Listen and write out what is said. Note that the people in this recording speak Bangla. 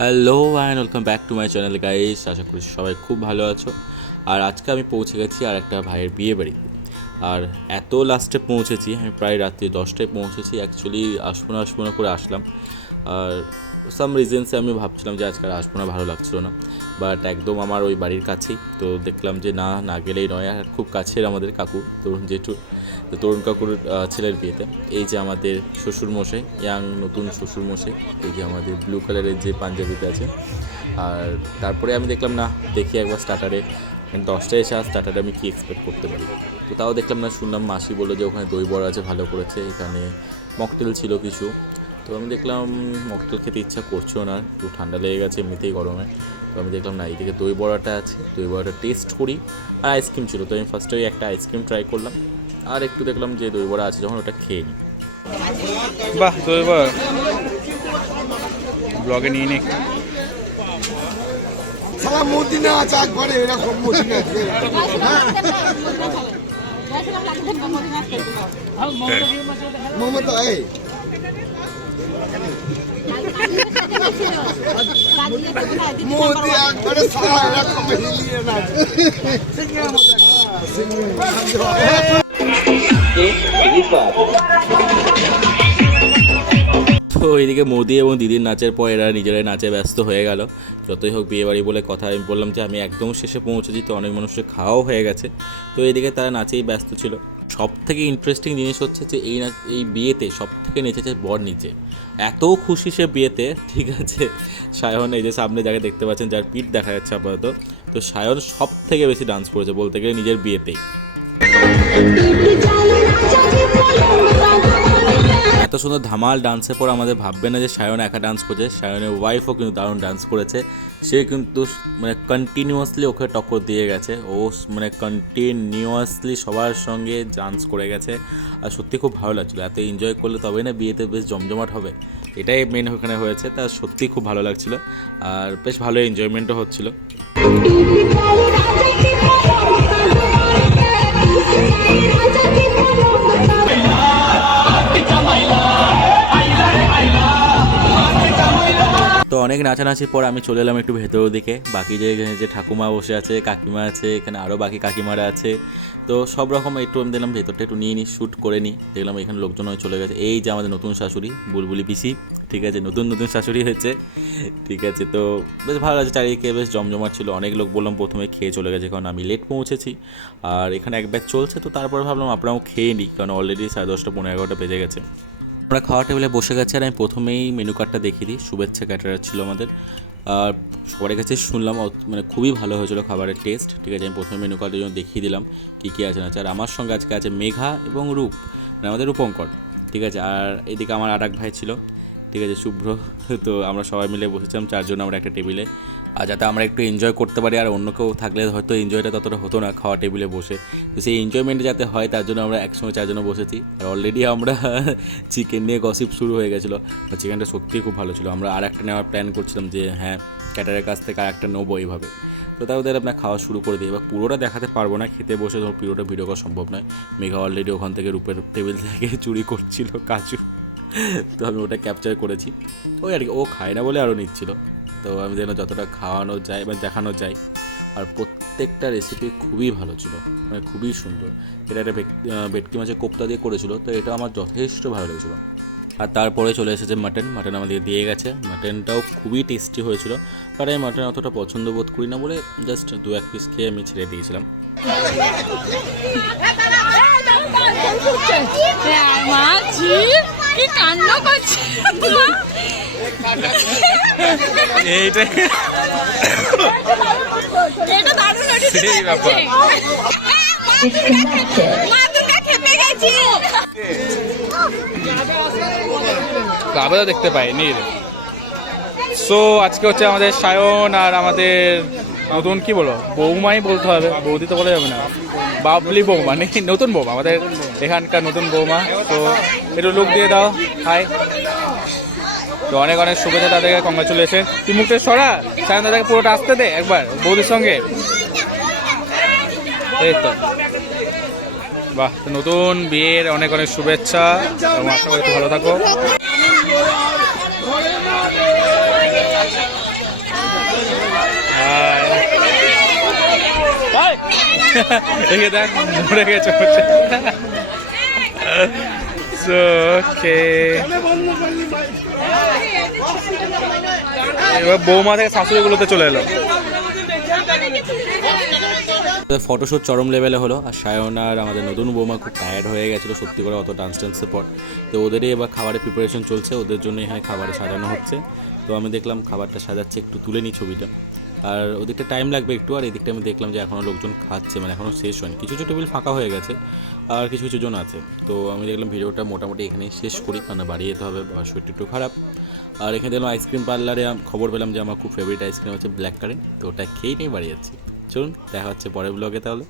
Hello and welcome back to my channel guys. আশা করি সবাই খুব ভালো আছো। আর আজকে আমি পৌঁছে গেছি আর একটা ভাইয়ের বিয়ে বাড়িতে। আর এত লাস্টে পৌঁছেছি, আমি প্রায় রাত্রি 10টায় পৌঁছেছি। অ্যাকচুয়ালি আসবো না করে আসলাম। আর সাম রিজনসে আমি ভাবছিলাম যে আজকে আর আসবো না, ভালো লাগছিলো না। বাট একদম আমার ওই বাড়ির কাছেই, তো দেখলাম যে না গেলেই নয়। আর খুব কাছের আমাদের কাকু, তরুণ জেঠু, তো তরুণ কাকুর ছেলের বিয়েতে। এই যে আমাদের শ্বশুরমশাই, ইয়াং নতুন শ্বশুরমশাই, এই যে আমাদের ব্লু কালারের যে পাঞ্জাবিতে আছে। আর তারপরে আমি দেখলাম না, দেখি একবার স্টার্টারে 10টায় এসে স্টার্টারে আমি কী এক্সপেক্ট করতে পারি। তো তাও দেখলাম না, শুনলাম মাসি বললো যে ওখানে দই বড়া আছে, ভালো করেছে। এখানে মকটেল ছিল কিছু, তো আমি দেখলাম মকটেল খেতে ইচ্ছা করছেও না, একটু ঠান্ডা লেগে গেছে এমনিতেই গরমে। তো আমি দেখলাম না, এইদিকে দই বড়াটা আছে, দই বড়াটা টেস্ট করি। আর আইসক্রিম ছিল, তো আমি ফার্স্টে একটা আইসক্রিম ট্রাই করলাম। আর একটু দেখলাম যে দই বড়া আছে যখন, ওটা খেয়ে নিই। বাহ, দই বড়া ব্লগে নিয়ে নে। সালা মদিনা আছে একবারে এরকম মদিনা আছে। মমতা এই মোদি একবারে সালা এরকম হিলিয়ে না। তো এইদিকে মোদি এবং দিদির নাচের পর এরা নিজেরাই নাচে ব্যস্ত হয়ে গেল। যতই হোক বিয়েবাড়ি বলে কথা, আমি বললাম যে আমি একদম শেষে পৌঁছেছি, তো অনেক মানুষের খাওয়াও হয়ে গেছে। তো এইদিকে তারা নাচেই ব্যস্ত ছিল। সব থেকে ইন্টারেস্টিং জিনিস হচ্ছে যে এই বিয়েতে সব থেকে নেচেছে বর নিচে। এত খুশি সে বিয়েতে, ঠিক আছে। সায়ন এই যে সামনে যাকে দেখতে পাচ্ছেন, যার পিঠ দেখা যাচ্ছে আপাতত, তো সায়ন সব থেকে বেশি ডান্স করেছে বলতে গেলে নিজের বিয়েতেই। এত সুন্দর ধামাল ডান্সের পর আমাদের ভাববে না যে সায়ন একা ডান্স করছে। সায়নের ওয়াইফও কিন্তু দারুণ ডান্স করেছে। সে কিন্তু মানে কন্টিনিউয়াসলি ওকে টক্কর দিয়ে গেছে। ও মানে কন্টিনিউয়াসলি সবার সঙ্গে ডান্স করে গেছে। আর সত্যি খুব ভালো লাগছিলো। এত এনজয় করলে তবেই না বিয়েতে বেশ জমজমাট হবে, এটাই মেন ওখানে হয়েছে। তা সত্যি খুব ভালো লাগছিলো, আর বেশ ভালো এনজয়মেন্টও হচ্ছিলো। তো অনেক নাচানাচির পর আমি চলে এলাম একটু ভেতরের দিকে। বাকি যে ঠাকুমা বসে আছে, কাকিমা আছে, এখানে আরও বাকি কাকিমারা আছে। তো সব রকম একটু আমি দিলাম ভেতরটা একটু নিয়ে নিই, শ্যুট করে নিই। দেখলাম এখানে লোকজন হয়ে চলে গেছে। এই যে আমাদের নতুন শাশুড়ি বুলবুলি পিসি, ঠিক আছে, নতুন শাশুড়ি হয়েছে, ঠিক আছে। তো বেশ ভালো লাগছে, চারিদিকে বেশ জমজমাট ছিল। অনেক লোক বললাম প্রথমে খেয়ে চলে গেছে, কারণ আমি লেট পৌঁছেছি। আর এখানে এক ব্যাচ চলছে, তো তারপরে ভাবলাম আপনারাও খেয়ে নিই, কারণ অলরেডি 10:30 15 বেজে গেছে। আমরা খাওয়া টেবিলে বসে গেছি। আর আমি প্রথমেই মেনু কার্ডটা দেখিয়ে দিই। শুভেচ্ছা ক্যাটারার ছিল আমাদের। আর সবার কাছে শুনলাম মানে খুবই ভালো হয়েছিল খাবারের টেস্ট, ঠিক আছে। আমি প্রথমে মেনু কার্ডের জন্য দেখিয়ে দিলাম কী আছে না আছে। আর আমার সঙ্গে আজকে আছে মেঘা এবং রূপ, মানে আমাদের রূপঙ্কর, ঠিক আছে। আর এদিকে আমার আর এক ভাই ছিল, ঠিক আছে, শুভ্র। তো আমরা সবাই মিলে বসেছিলাম 4 জন আমরা একটা টেবিলে। আর যাতে আমরা একটু এনজয় করতে পারি, আর অন্য কেউ থাকলে হয়তো এনজয়টা ততটা হতো না খাওয়া টেবিলে বসে। তো সেই এনজয়মেন্ট যাতে হয় তার জন্য আমরা একসঙ্গে 4 জন বসেছি। আর অলরেডি আমরা চিকেন নিয়ে গসিপ শুরু হয়ে গেছিলো। চিকেনটা সত্যিই খুব ভালো ছিল। আমরা আর একটা নেওয়ার প্ল্যান করছিলাম যে হ্যাঁ, ক্যাটারের কাছ থেকে আর একটা নেবো এইভাবে। তো তাও ওদের আপনার খাওয়া শুরু করে দিই। এবার পুরোটা দেখাতে পারবো না, খেতে বসে ধর পুরোটা ভিডিও করা সম্ভব নয়। মেঘা অলরেডি ওখান থেকে রূপের টেবিল থেকে চুরি করছিল কাজু, তো আমি ওটা ক্যাপচার করেছি। ওই আর কি, ও খায় না বলে আরও নিচ্ছিল। তো আমি যেন যতটা খাওয়ানো যায় বা দেখানো যায়। আর প্রত্যেকটা রেসিপি খুবই ভালো ছিল, মানে খুবই সুন্দর। এটা একটা ভেটকি মাছের কোপ্তা দিয়ে করেছিল, তো এটা আমার যথেষ্ট ভালো লেগেছিলো। আর তারপরে চলে এসেছে মাটন আমাদের দিয়ে গেছে। মাটনটাও খুবই টেস্টি হয়েছিল। বাট আমি মাটন অতটা পছন্দ বোধ করি না বলে জাস্ট 2-1 পিস খেয়ে আমি ছেড়ে দিয়েছিলাম। আবার দেখতে পাইনি। সো আজকে হচ্ছে আমাদের সায়ন আর আমাদের নতুন কি বলো বৌমাই বলতে হবে, বৌদি তো বলা যাবে না, বাবলি বৌমা নাকি নতুন বৌমা, আমাদের এখানকার নতুন বৌমা। তো একটু লুক দিয়ে দাও, হাই। তো অনেক অনেক শুভেচ্ছা তাদেরকে, কংগ্রাচুলেশন। তুই মুখটা সরা, সায়ন দাদাকে পুরোটা আসতে দে একবার বৌদির সঙ্গে। এই তো বাহ, তো নতুন বিয়ের অনেক অনেক শুভেচ্ছা এবং আশা করি একটু ভালো থাকো। একে দেখ মরে গেছে ওকে। এবার বৌমা থেকে শাশুড়িগুলোতে চলে এলো। ফটোশ্যুট চরম লেভেলে হলো, আর সায়ন আর আমাদের নতুন বৌমা খুব টায়ার্ড হয়ে গেছিলো সত্যি করে অত ডান্স টান্সের পর। তো ওদেরই এবার খাবারের প্রিপারেশন চলছে, ওদের জন্য এখানে খাবার সাজানো হচ্ছে। তো আমি দেখলাম খাবারটা সাজাচ্ছে, একটু তুলে নিই ছবিটা। আর ওদিকটা টাইম লাগবে একটু, আর এদিকটা আমি দেখলাম যে এখনও লোকজন খাচ্ছে, মানে এখনও শেষ হয়নি, কিছু কিছু টেবিল ফাঁকা হয়ে গেছে আর কিছু কিছু জন আছে। তো আমি দেখলাম ভিডিওটা মোটামুটি এখানেই শেষ করি, কারণ বাড়ি যেতে হবে, শরীরটা একটু খারাপ। আর এখানে দেখলাম আইসক্রিম পার্লারে খবর পেলাম যে আমার খুব ফেভারিট আইসক্রিম হচ্ছে ব্ল্যাক কারেন্ট, তো ওটা খেয়েই নিয়ে বাড়ি যাচ্ছি। চলুন দেখা হচ্ছে পরের ব্লগে তাহলে।